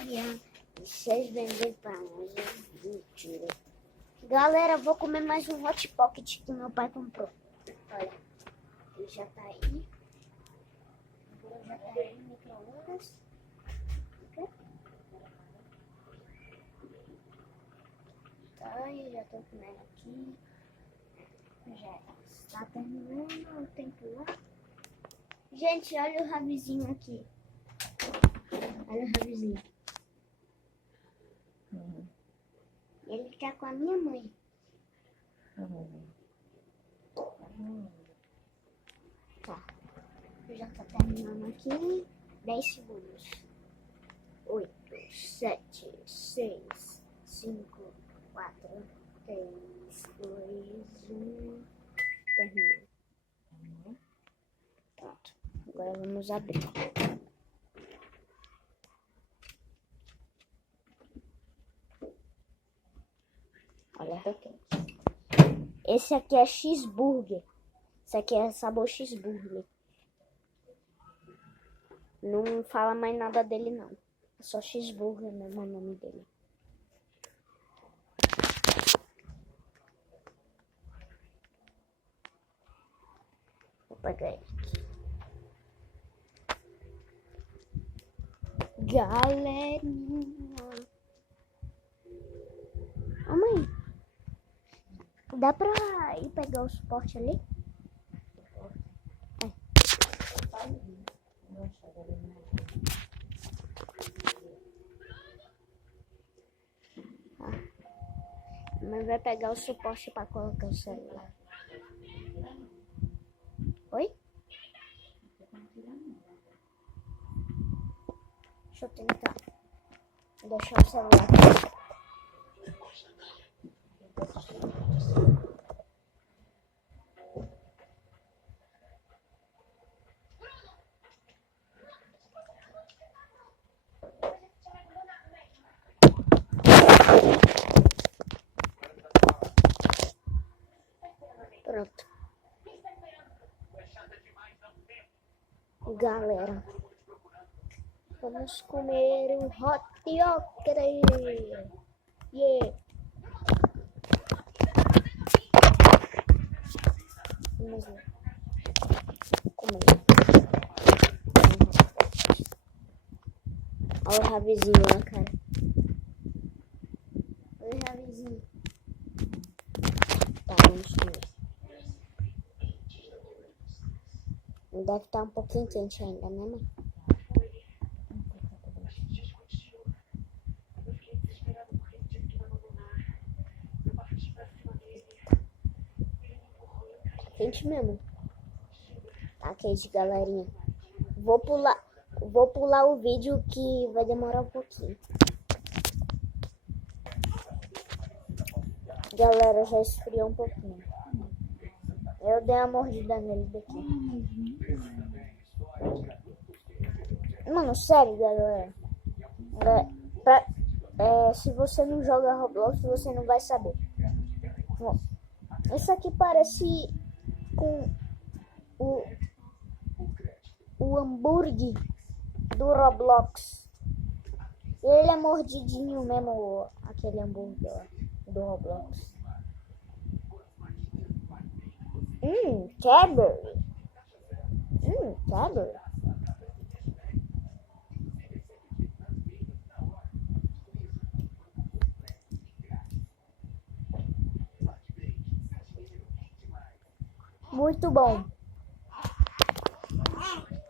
avião. E 6 vendidos pra 11. Mentira. Galera, vou comer mais um Hot Pocket que meu pai comprou. Olha, ele já tá aí. Já tá aí no micro-ondas. Tá, eu já tô comendo aqui. Já está terminando o tempo lá. Gente, olha o ravizinho aqui. Olha o ravizinho. Ele tá com a minha mãe. Tá. Já tá terminando aqui. 10 segundos. 8, 7, 6, 5, 4, 3, 2, 1. Terminou. Pronto. Agora vamos abrir. Olha. Esse aqui é cheeseburger. Esse aqui é sabor cheeseburger. Não fala mais nada dele, não. É só cheeseburger mesmo o nome dele. Vou pegar ele aqui. Galerinha. Ô, mãe. Dá pra ir pegar o suporte ali? Mas vai pegar o suporte pra colocar o celular. Oi? Deixa eu tentar deixar o celular aqui. Pronto. Galera, vamos comer um hot ocre. Yeah. Vamos lá. Comer. Olha o ravizinho lá, cara. Olha o ravizinho. Tá, vamos comer. Deve estar um pouquinho quente ainda, né, mãe? Quente mesmo. Tá quente, galerinha. Vou pular o vídeo que vai demorar um pouquinho. Galera, já esfriou um pouquinho. Eu dei uma mordida nele daqui. Mano, sério, galera. Se você não joga Roblox, você não vai saber. Bom, isso aqui parece com o hambúrguer do Roblox. Ele é mordidinho mesmo, aquele hambúrguer do Roblox. Cadbury. Cadbury. Muito bom.